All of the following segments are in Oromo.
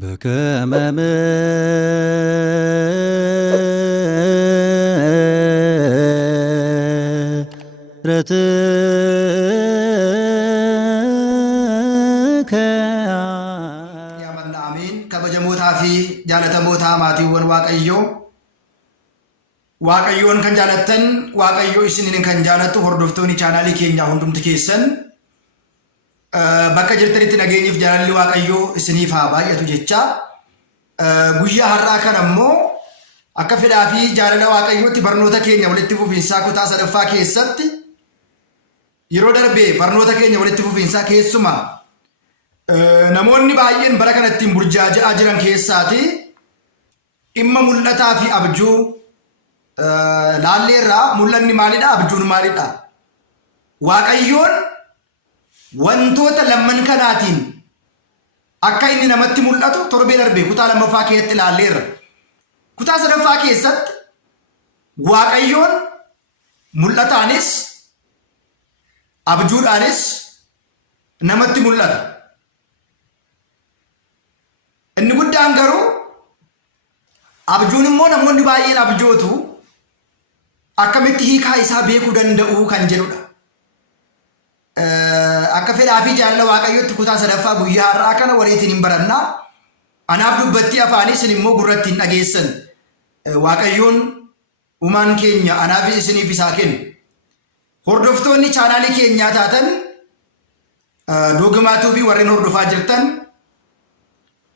بكم مرتك يا من آمين كبجموتا في جالة موتا ماتي waaqayyoon kan jaalattan waaqayyoo isiniin kan jaalattu hordoftoonni chaanaalii keenya hundumti keessan bakka jirtanitti nageenyiif jaalalli waaqayyoo isiniif haa baay'atu jecha guyyaa har'aa kan ammoo akka fedhaa fi jaalala waaqayyootti barnoota keenya walitti fufiinsaa kutaa sadaffaa keessatti yeroo darbee barnoota keenya walitti fufiinsaa keessuma namoonni baay'een bara kanatti burjaaja'aa jiran keessaati dhimma mul'ataa fi abjuu laalleerraa mul'anni maalidha abjuun maalidha waaqayyoon wantoota lamman kanaatiin akka inni namatti mul'atu torbee darbee kutaa lammaffaa keessatti laalleerra kutaa sadaffaa keessatti waaqayyoon mul'ataanis abjuudhaanis namatti mul'ata inni guddaan garuu abjuun immoo namoonni baay'een abjootu akkamitti hiikaa isaa beekuu danda'u kan jedhudha. Akka fedhaa fi jaalala waaqayyootti kutaa sadaffaa guyyaa har'aa kana waliitiin hin barannaa. Anaaf dubbattii afaanii isin immoo gurratti hin dhageessan. Waaqayyoon uumaan keenya anaaf isiniif isaa kennu. Hordoftoonni chaanaalii keenyaa taatan Doogimaa Tuubii warreen hordofaa jirtan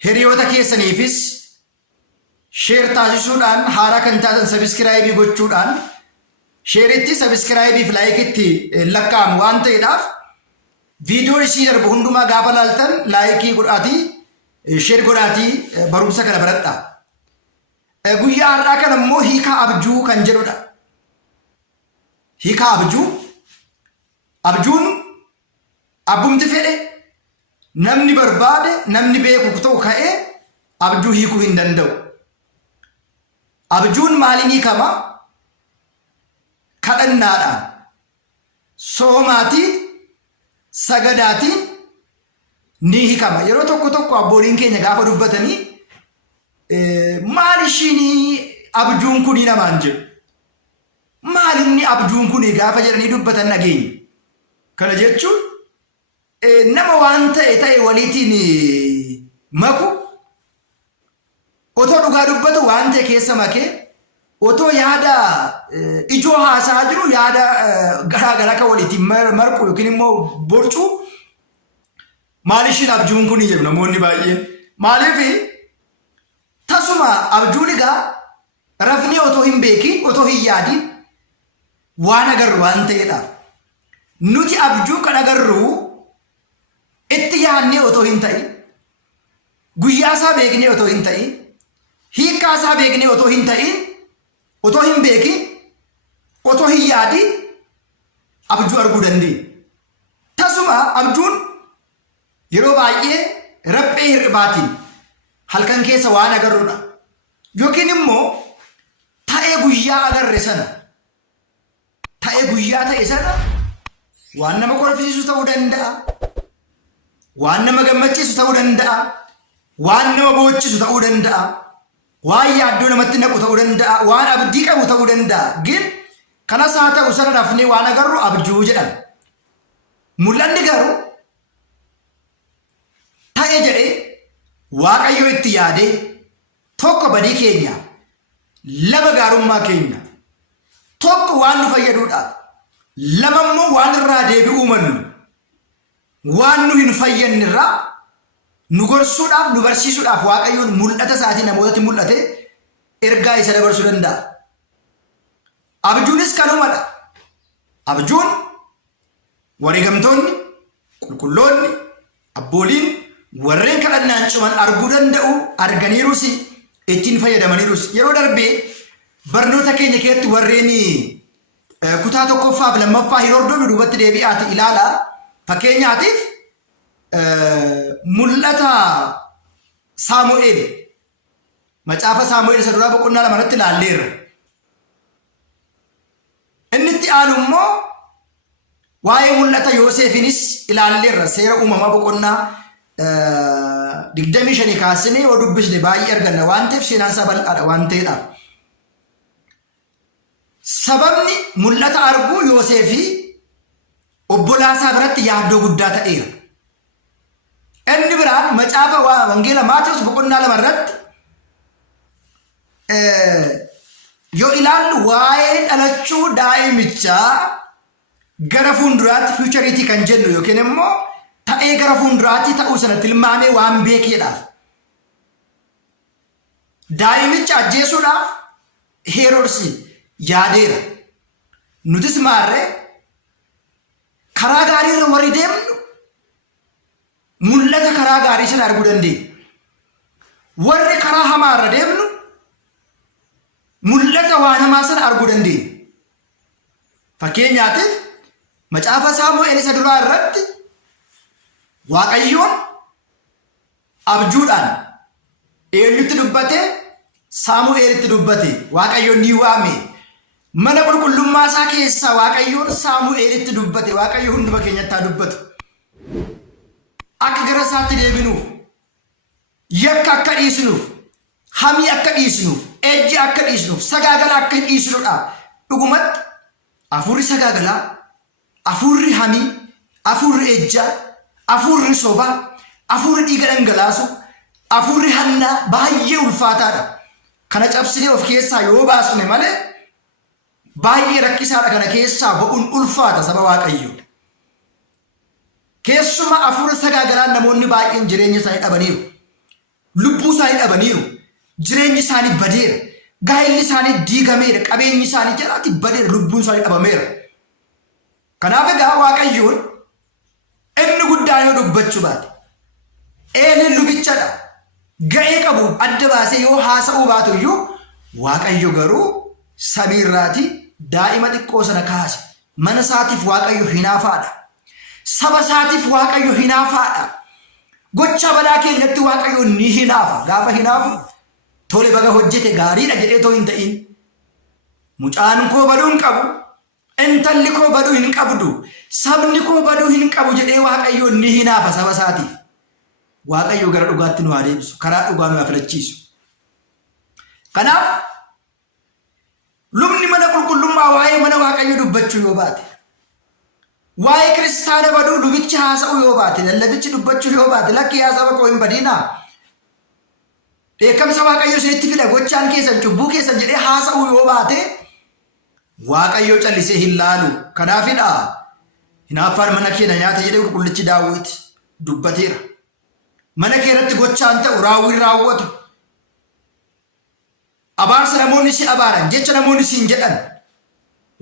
hiriyoota keessaniifis sheer taasisuudhaan haaraa kan taatan sabiskiraayibii gochuudhaan sheeritti sabiskiraayibii fi laayikitti lakkaa'amu waan ta'eedhaaf viidiyoo isii darbu hundumaa gaafa laaltan laayikii godhaatii sheer godhaatii barumsa kana baradha. Guyyaa har'aa kana immoo hiikaa abjuu kan jedhudha. Hiikaa abjuu abjuun abbumti fedhe namni barbaade namni beeku ta'u ka'ee abjuu hiikuu hin danda'u. Abjuun maaliin hiikama? Kadhannaadhaan, soomaatiin, sagadaatiin ni hiikama. Yeroo tokko tokko abbooliin keenya gaafa dubbatanii maal ishiin abjuun kunii namaan jedhu. Maal inni abjuun kunii gaafa jedhanii dubbatan dhageenya. Kana jechuun nama waan ta'e waliitiin maku otoo dhugaa dubbatu waan ta'e keessa makee otoo yaada ijoo haasaa jiru yaada garaa kan waliitiin marqu yookiin immoo borcuu maal ishiin abjuun kunii jedhu namoonni baay'een. Maaliif tasuma abjuun egaa rafnee otoo hin beekiin otoo hin yaadiin waan agarru waan ta'eedhaaf nuti abjuu kan agarru itti yaadnee otoo hin ta'in guyyaa isaa beeknee otoo hin ta'in hiikaa isaa beeknee otoo hin ta'in otoo hin beekin otoo hin yaadin abjuu arguu dandeenya. Tasuma abjuun yeroo baay'ee raphee hirribaatiin halkan keessa waan agarrudha. Yookiin immoo ta'ee guyyaa agarre sana ta'ee guyyaa ta'e sana waan nama kolfisiisu ta'uu danda'a. Waan nama gammachiisu ta'uu danda'a. Waan nama boonchisu ta'uu danda'a. Waan yaaddoo namatti naqu ta'uu danda'a. Waan abdii qabu ta'uu danda'a. Gin kanas haa ta'u sana rafnee waan agarru abjuu jedhama. Mul'anni garuu ta'e jedhee waaqayyo itti yaadee tokko badii keenya lama gaarummaa keenya tokko waan nu fayyaduudhaaf lama immoo waan irraa deebi'uu mannu waan nu hin fayyannirraa nu gorsuudhaaf nu barsiisuudhaaf waaqayyoon mul'ata isaatii namootatti mul'ate ergaa isa dabarsuu danda'a. Abjuunis kanumadha. Abjuun wareegamtoonni, qulqulloonni, abbooliin warreen kadhannaan ciman arguu danda'u arganiirus ittiin fayyadamaniirus. Yeroo darbee barnoota keenya keessatti warreen kutaa tokkoffaaf lammaffaa hin hordofne duubatti deebi'aati ilaala. Fakkeenyaatiif mul'ata Saamu'eel macaafa Saamu'eel isa duraa boqonnaa lamarratti ilaalleerra. Inni itti aanu immoo waa'ee mul'ata Yoosefinis ilaalleerra seera uumamaa boqonnaa digdamii shanii kaasnee yoo dubbisne baay'ee arganna waan ta'eef seenaan isaa bal'aadha waan ta'eedhaaf. Sababni mul'ata arguu Yoosefii obbolaasaa biratti yaaddoo guddaa ta'eera. Inni biraan macaafa wangeela Maatewos boqonnaa 2 irratti yoo ilaallu waa'ee dhalachuu daa'imichaa gara fuulduraatti fiichariitii kan jennu yookiin immoo ta'ee gara fuulduraatti ta'uu sana tilmaamee waan beekeedhaaf. Daa'imicha ajjeesuudhaaf Heroodisi yaadeera. Nutis maarree karaa gaarii irra warri deemnu mul'ata karaa gaarii sana arguu dandeenya. Warri karaa hamaa irra deemnu mul'ata waan hamaa sana arguu dandeenya. Fakkeenyaatiif macaafa Saamu'eel isa duraa irratti Waaqayyoon abjuudhaan eenyutti dubbate? Saamu'eelitti dubbate. Waaqayyoon ni waame. Mana qulqullummaa isaa keessa Waaqayyoon Saamu'eelitti dubbate. Waaqayyo hunduma keenyatti haa dubbatu. Akka gara isaatti deebinuuf, yakka akka dhiisnuuf, hamii akka dhiisnuuf, ejji akka dhiisnuuf, sagaagala akka dhiisnuudhaaf dhugumatti afurri sagaagalaa, afurri hamii, afurri ejjaa, afurri sobaa, afurri dhiiga dhangalaasu, afurri hannaa baay'ee ulfaataadha. Kana cabsinee of keessaa yoo baasne malee baay'ee rakkisaadha. Kana keessaa ba'uun ulfaata saba Waaqayyoo. Keessuma afurri sagaagalaa namoonni baay'een jireenya isaanii dhabaniiru. Lubbuu isaanii dhabaniiru. Jireenyi isaanii badeera. Gaa'illi isaanii diigameera. Qabeenyi isaanii jalaatti badeera. Lubbuun isaanii dhabameera. Kanaaf egaa Waaqayyoon inni guddaan yoo dubbachuu baate Eeliin lubichadha. Ga'ee qabu adda baasee yoo haasa'uu baatu iyyuu Waaqayyo garuu samiirraati daa'ima xiqqoo sana kaase. Mana isaatiif Waaqayyo hinaafaadha. Saba isaatiif Waaqayyo hinaafaadha. Gocha balaa keenyatti Waaqayyo ni hinaafa. Gaafa hinaafu tole baga hojjete gaariidha jedhee too hin ta'in. Mucaan koo baduu hin qabu. Intalli koo baduu hin qabdu. Sabni koo baduu hin qabu jedhee Waaqayyo ni hinaafa saba isaatiif. Waaqayyo gara dhugaatti nu haa deebisu. Karaa dhugaa nu haa filachiisu. Kanaaf lubni mana qulqullummaa waa'ee mana Waaqayyo dubbachuu yoo baate, waa'ee kiristaana baduu lubichi haasa'uu yoo baate, lallabichi dubbachuu yoo baate, lakki yaa saba koo hin badinaa. Dheekkamsa Waaqayyo isinitti fida gochaan keessan cubbuu keessan jedhee haasa'uu yoo baate Waaqayyo callisee hin laalu. Kanaafidha hinaaffaan mana keenya nyaata jedhee qulqullichi Daawit dubbateera. Mana kee irratti gochaan ta'u raawwii raawwatu. Abaarsa namoonni si abaaran, jecha namoonni si hin jedhan,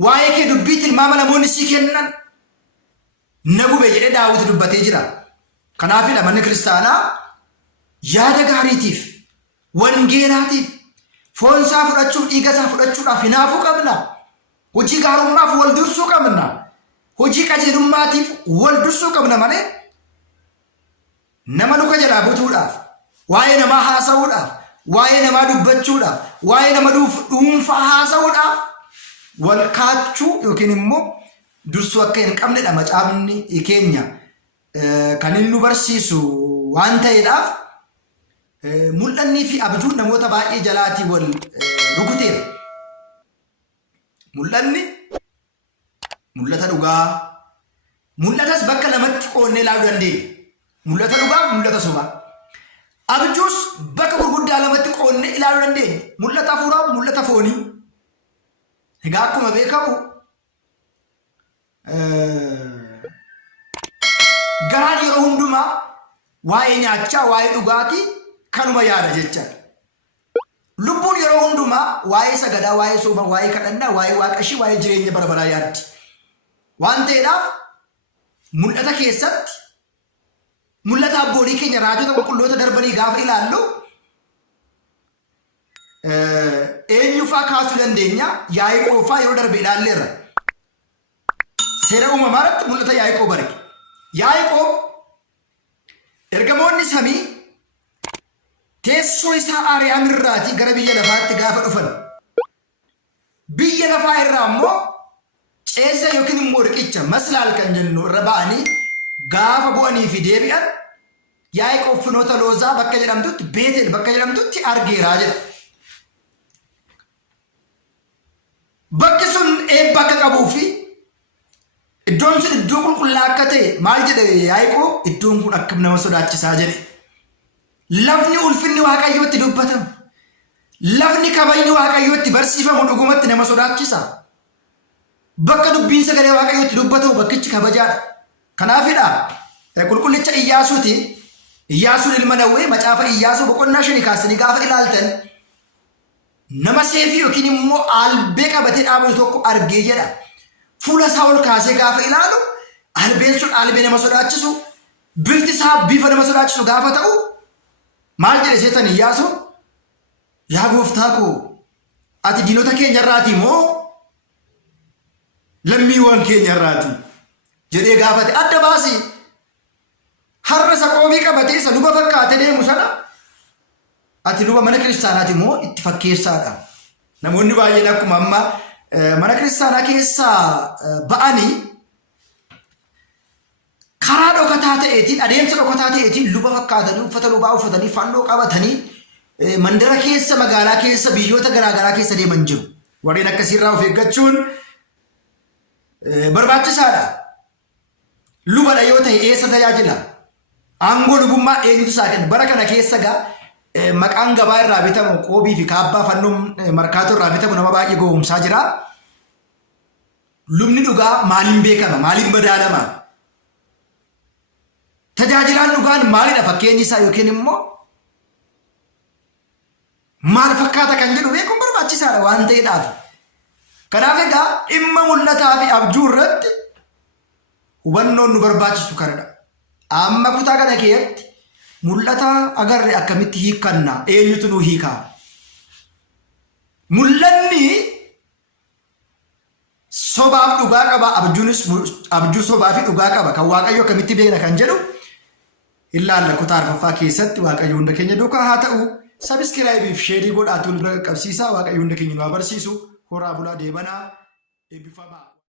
waa'ee kee dubbii tilmaama namoonni si kennan na gube jedhee Daawit dubbatee jira. Kanaafidha manni kiristaanaa yaada gaariitiif, wangeelaatiif, foonsaa fudhachuuf, dhiigasaa fudhachuudhaaf hinaafuu qabna. Hojii gaarummaaf wal dursuu qabna. Hojii qajeelummaatiif wal dursuu qabna malee nama luka jalaa butuudhaaf, waa'ee namaa haasa'uudhaaf, waa'ee namaa dubbachuudhaaf, waa'ee nama dhuunfaa haasa'uudhaaf wal kaachuu yookiin immoo dursuu akka hin qabnedha macaafni keenya kan inni nu barsiisu waan ta'eedhaaf mul'annii fi abjuun namoota baay'ee jalaatii wal rukuteera. Mul'anni mul'ata dhugaa, mul'atas bakka lamatti qoonnee ilaaluu dandeenya. Mul'ata dhugaa, mul'ata sobaa. Abjuus bakka gurguddaa lamatti qoonnee ilaaluu dandeenya. Mul'ata hafuuraa, mul'ata foonii. Egaa akkuma beekamu garaan yeroo hundumaa waa'ee nyaachaa, waa'ee dhugaatii kanuma yaada jecha. Lubbuun yeroo hundumaa waa'ee sagadaa, waa'ee soomaa, waa'ee kadhannaa, waa'ee waaqashii, waa'ee jireenya bara baraa yaaddi. Waan ta'eedhaaf mul'ata keessatti mul'ata abboolii keenya raajota qulqulloota darbanii gaafa ilaallu eenyufaa kaasuu dandeenya? Yaaqoob faa yeroo darbe ilaalleerra. Seera uumamaa irratti mul'ata Yaaqoob arge. Yaaqoob ergamoonni samii teessoo isaa Aariyaam irraatii gara biyya lafaatti gaafa dhufan, biyya lafaa irraa immoo ceesa yookiin immoo riqicha maslaal kan jennu irra ba'anii gaafa bu'anii fi deebi'an Yaaqoob Finoota Loozaa bakka jedhamtutti Beetel bakka jedhamtutti argeeraa jedha. Bakki sun eebba akka qabuu fi iddoon sun iddoo qulqullaa akka ta'e maal jedhe Yaaqoob iddoon kun akkam nama sodaachisaa jedhe. Lafni ulfinni Waaqayyootti dubbatamu. Lafni kabajni Waaqayyootti barsiifamu dhugumatti nama sodaachisa. Bakka dubbiin sagalee Waaqayyootti dubbatamu bakkichi kabajaadha. Kanaafidha qulqullicha Iyyaasuutiin Iyyaasuun ilma Nawwee macaafa Iyyaasuu boqonnaa 5 kaasanii gaafa ilaaltan nama seefii yookiin immoo albee qabatee dhaabatu tokko argee jedha. Fuula isaa ol kaasee gaafa ilaalu albeen sun albee nama sodaachisu bifti isaa bifa nama sodaachisu gaafa ta'u maal jedhe seetan Iyyaasuun yaa gooftaa koo ati diinota keenya irraati moo lammiiwwan keenya irraati jedhee gaafate adda baasi. Har'a isa qoobii qabatee isa luba fakkaatee deemu sana ati luba mana kiristaanaati moo itti fakkeessaadha. Namoonni baay'een akkuma amma mana kiristaanaa keessaa ba'anii karaa dhokataa ta'eetiin adeemsa dhokataa ta'eetiin luba fakkaatanii uffata lubaa uffatanii fannoo qabatanii mandara keessa magaalaa keessa biyyoota garaagaraa keessa deeman jiru. Warreen akkasiirraa of eeggachuun barbaachisaadha. Lubadha yoo ta'e eessa tajaajila? Aangoo lubummaa eenyutu isaa kenna? Bara kana keessa maqaan gabaa irraa bitamu qoobii fi kaabbaa fannoon markaatoo irraa bitamu nama baay'ee gowwoomsaa jira. Lubni dhugaa maaliin beekama? Maaliin madaalama? Tajaajilaan dhugaan maalidha fakkeenyi isaa yookiin immoo maal fakkaata kan jedhu beekuun barbaachisaadha waan ta'eedhaaf. Kanaaf egaa dhimma mul'ataa fi abjuu irratti hubannoon nu barbaachisu kanadha. Amma kutaa kana keessatti mul'ata agarre akkamitti hiikanna? Eenyutu nu hiikaa? Mul'anni sobaaf dhugaa qaba, abjuu sobaa fi dhugaa qaba. Kan Waaqayyo akkamitti beekna kan jedhu ilaalla kutaa arfaffaa keessatti. Waaqayyo hunda keenya duukaa haa ta'u. Sabiskiraayibii fi sheerii godhaa tuun bira qaqqabsiisaa. Waaqayyo hunda keenya nu haa barsiisu. Horaa bulaa deebanaa eebbifamaa.